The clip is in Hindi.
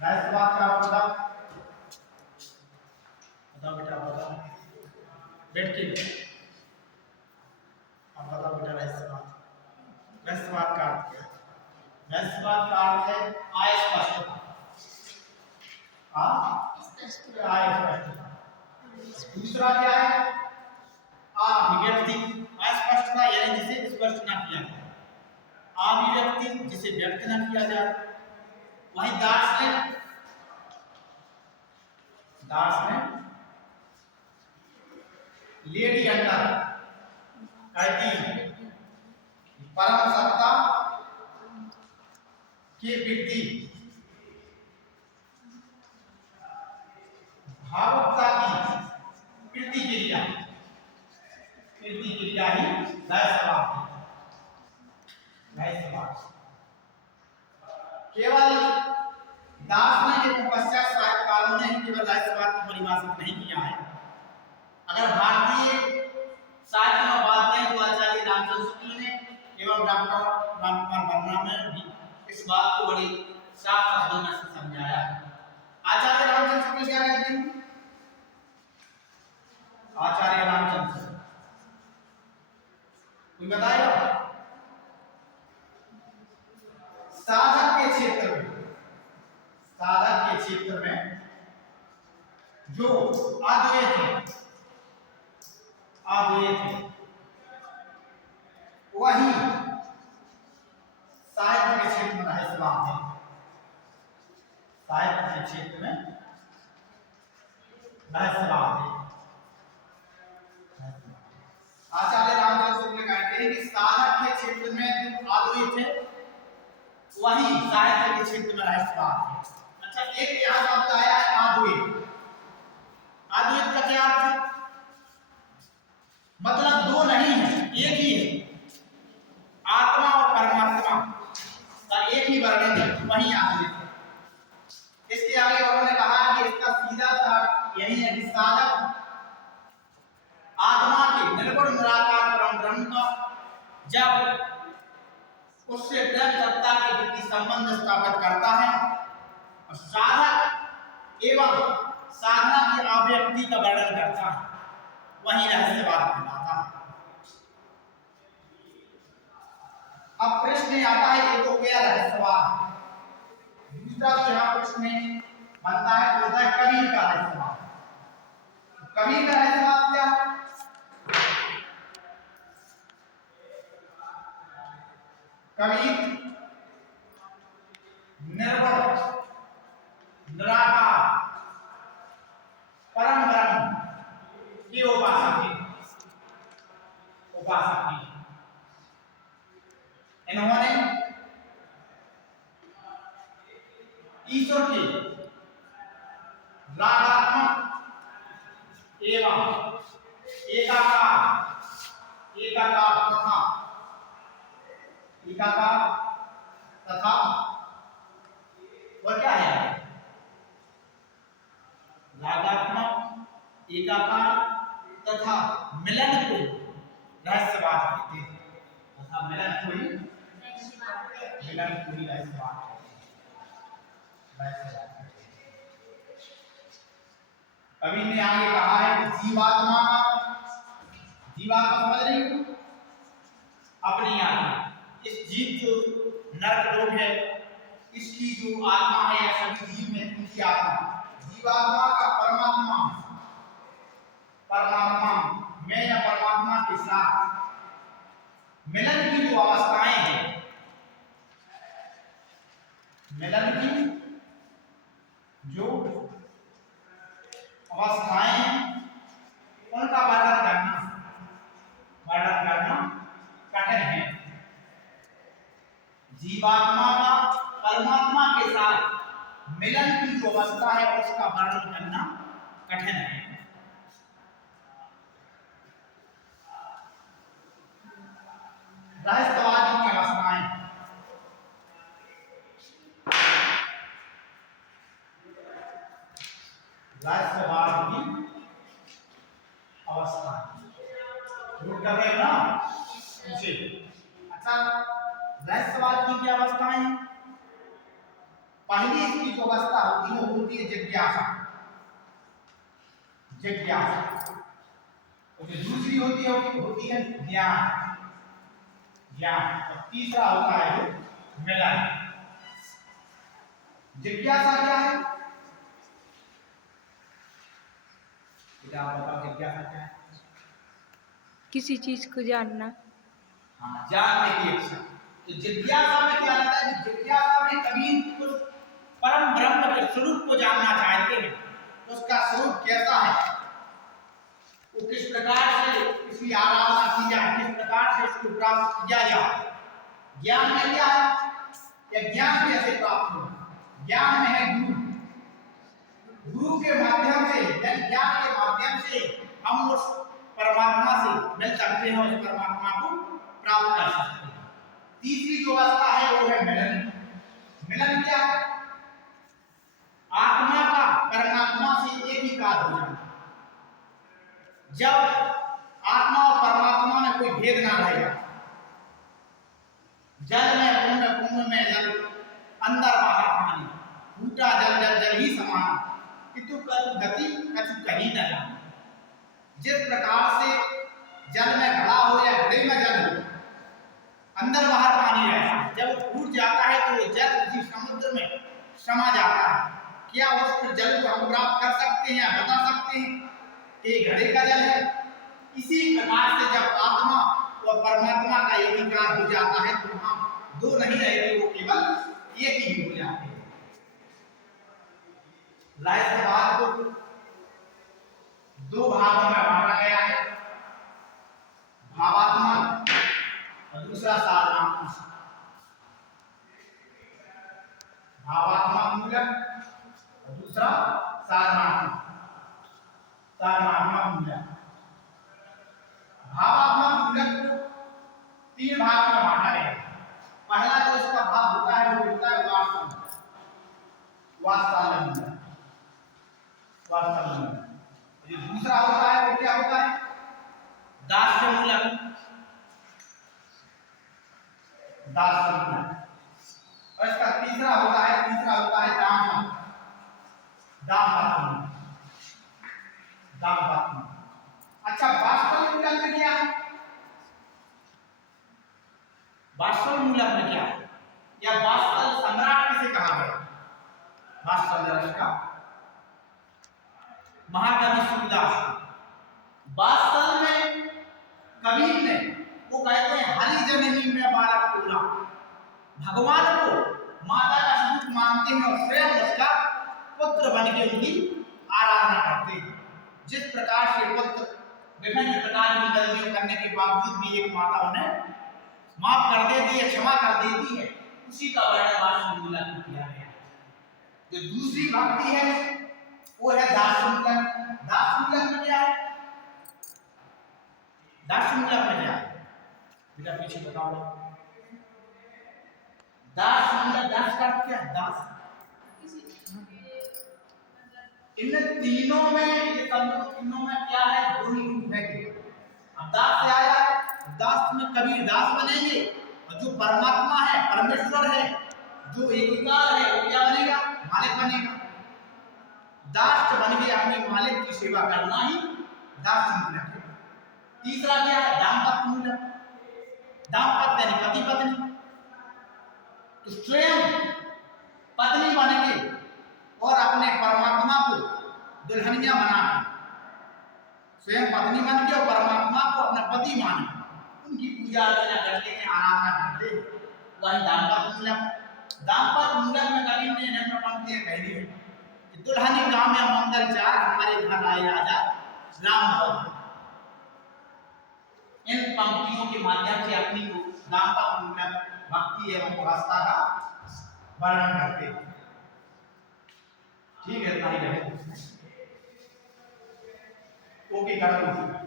रहस्यवाद क्या होता है? बताओ बेटा, बताओ, बैठ के अब बताओ बेटा। रहस्यवाद का अर्थ क्या है? रहस्यवाद का अर्थ है अस्पष्टता। अस्पष्टता। दूसरा क्या है? अभिव्यक्ति। अस्पष्टता यानी जिसे स्पष्ट ना किया जाए, अभिव्यक्ति जिसे व्यक्त ना किया जाए। वही दार्शनिक लेडी अंडर कहती है परम सत्ता की वृद्धि भावुकता की प्रतिक्रिया ही रहस्यवाद है। रहस्यवाद केवल दार्शनिक एवं पश्चात साहित्यकारों ने ही केवल रहस्यवाद को परिभाषित नहीं किया है। अगर भारतीय साहित्य में बात करें तो आचार्य रामचंद्र शुक्ल ने एवं डॉक्टर रामकुमार वर्मा ने भी इस बात को बड़ी साफ शब्दों में समझाया है। आचार्य रामचंद्र शुक्ल क्या कहते हैं? आचार्य रामचंद्र कोई बताएगा? साधक के क्षेत्र में जो अद्वैत है वही साहित्य के क्षेत्र में रहस्यवाद है। साहित्य के क्षेत्र में रहस्यवाद है। आचार्य रामचंद्र शुक्ल कहते हैं कि साधक के क्षेत्र में जो अद्वैत है वही साहित्य के क्षेत्र में रहस्यवाद है। अच्छा, एक यहाँ शब्द आया है अद्वैत। अद्वैत का क्या अर्थ है? मतलब दो नहीं है, एक ही है। आत्मा और परमात्मा का एक ही वर्णन है, वही अद्वैत है। इसके आगे उन्होंने कहा कि इसका सीधा सा यही है कि साधक आत्मा के निर्गुण निराकार परम ब्रह्म का जब उससे ब्रह्म सत्ता के प्रति संबंध स्थापित करता है और साधक एवं साधना की अभिव्यक्ति का वर्णन करता है, वही रहस्यवाद कहलाता है। अब प्रश्न आता है, ये तो गया रहस्यवाद। दूसरा जो यहाँ प्रश्न बनता है वो है कबीर का रहस्यवाद। कबीर का रहस्यवाद क्या है? कबीर निर्गुण निराकार परम ब्रह्म के उपासक है। इन्होंने ईश्वर के रागात्मक एवं एकाकार तथा वह क्या है? रागात्मक, एकाकार तथा मिलन को रहस्यवाद कहते हैं। तथा मिलन को ही रहस्यवाद कहते हैं। कवि ने आगे कहा है कि जीवात्मा समझ रही हो? अपनी आत्मा, इस जीव जो नरक लोक है, इसकी जो आत्मा है या सभी जीव में उनकी आत्मा, जीवात्मा का परमात्मा में या परमात्मा के साथ मिलन की जो अवस्थाएं हैं, मिलन की जो अवस्थाएं उनका वर्णन करना कठिन है। जीवात्मा का परमात्मा के साथ मिलन की जो अवस्था है उसका वर्णन करना कठिन है। रहस्यवाद की अवस्थाएं, रहस्यवाद की अवस्थाएं नोट कर रहे हो ना? पूछे। अच्छा, रहस्यवाद की क्या अवस्थाएं हैं? पहली इसकी जो अवस्था होती है वो होती है जिज्ञासा, जिज्ञासा। और जो दूसरी होती है वो होती है ज्ञान, ज्ञान। और तीसरा होता है मिलन। जिज्ञासा क्या है? आप बताओ जिज्ञासा क्या है? किसी चीज को जानना। हाँ, जानने की इच्छा। तो जिज्ञासा में क्या रहता है? जिज्ञासा में कभी उस परम ब्रह्म के स्वरूप को जानना चाहते हैं, तो उसका स्वरूप कैसा है, वो किस प्रकार से इसकी आराधना की जाए, किस प्रकार से इसको प्राप्त किया जाए। ज्ञान में क्या है? या ज्ञान कैसे प्राप्त हो? ज्ञान में है गुरु। गुरु के माध्यम से, ज्ञान के माध्यम से हम उस परमात्मा से मिल सकते हैं, उस परमात्मा को प्राप्त कर सकते हैं। तीसरी जो अवस्था है वो है मिलन। मिलन क्या है? आत्मा का परमात्मा से एक ही कार हो जाना। जब आत्मा और परमात्मा में कोई भेद ना रहेगा, जल में कुंभ, कुंभ में जल, अंदर बाहर पानी, फूटा जल जल जल ही समान, कितु कछु गति कछु कहीं न जाने। जिस प्रकार से जल में घड़ा हो या घड़े में जल हो, अंदर बाहर पानी रहता है, जब फूट जाता है तो वो जल उसी समुद्र में समा जाता है। क्या उस जल को हम प्राप्त कर सकते हैं, बता सकते हैं कि घड़े का जल है? इसी प्रकार से जब आत्मा और परमात्मा का एकीकार हो जाता है तो हम दो नहीं रहते, वो केवल एक ही हो जाते हैं। बात को दो भागों में बांटा गया है, भावात्मक और दूसरा साधनात्मक। भावात्मक मूलक और दूसरा साधनात्मक, साधनात्मक मूलक। भावात्मक मूलक को तीन भाग में बांटा गया है। पहला जो इसका भाग होता है वो होता है वास्तव, वास्तव मूलक, वास्तव मूलक। जो दूसरा होता है वो क्या होता है? दास्य मूलक, दास्य मूलक। और इसका तीसरा होता है दाम्पत्य, दाम्पत्य मूलक, दाम्पत्य मूलक। अच्छा, वास्तव मूलक में क्या है? वास्तव मूलक में क्या है, या वास्तव सम्राट किसे कहा गया? वास्तव रस का महाकवि सूरदास। वास्तव में कबीर ने वो कहते हैं हरि जननी में बालक पूरा, भगवान को माता का स्वरूप मानते हैं और स्वयं उसका पुत्र बन के उनकी आराधना करते हैं। जिस प्रकार से पुत्र विभिन्न प्रकार की गलतियां करने के बावजूद भी एक माता उन्हें माफ कर देती है, क्षमा कर देती है, उसी का वर्णन वास्तव मूलक में किया गया है। जो दूसरी भक्ति है वो है दास्य मूलक। दास्य मूलक में क्या है? दास्य मूलक में क्या है बेटा, पीछे बताओ। दास मूलक, दास का क्या है? दास। इन तीनों में, ये तीनों में क्या है? दो ही रूप है। अब दास से आया, दास में कबीर दास बनेंगे, और जो परमात्मा है, परमेश्वर है, जो एकीकार है, वो क्या बनेगा? मालिक बनेगा। दास बन के अपने मालिक की सेवा करना ही दास मूलक है। तीसरा क्या है? दाम्पत्य मूलक। दाम्पत्य यानी पति पत्नी, तो स्वयं पत्नी बन के और अपने परमात्मा को दुल्हनिया बना के, स्वयं पत्नी बन के और परमात्मा को अपना पति मान के उनकी पूजा अर्चना करते हैं, आराधना करते हैं, वही दाम्पत्य मूलक। दाम्पत्य मूलक में कभी ने निम्न पंक्तियां कही है कि दुल्हनी गांव में मंगल चार, हमारे घर आए राजा राम भवन। इन पंक्तियों के माध्यम से अपनी दाम्पत्य मूलक भक्ति एवं व्यवस्था का वर्णन करते हैं। ठीक है, इतना ही रहे। ओके, कर दो।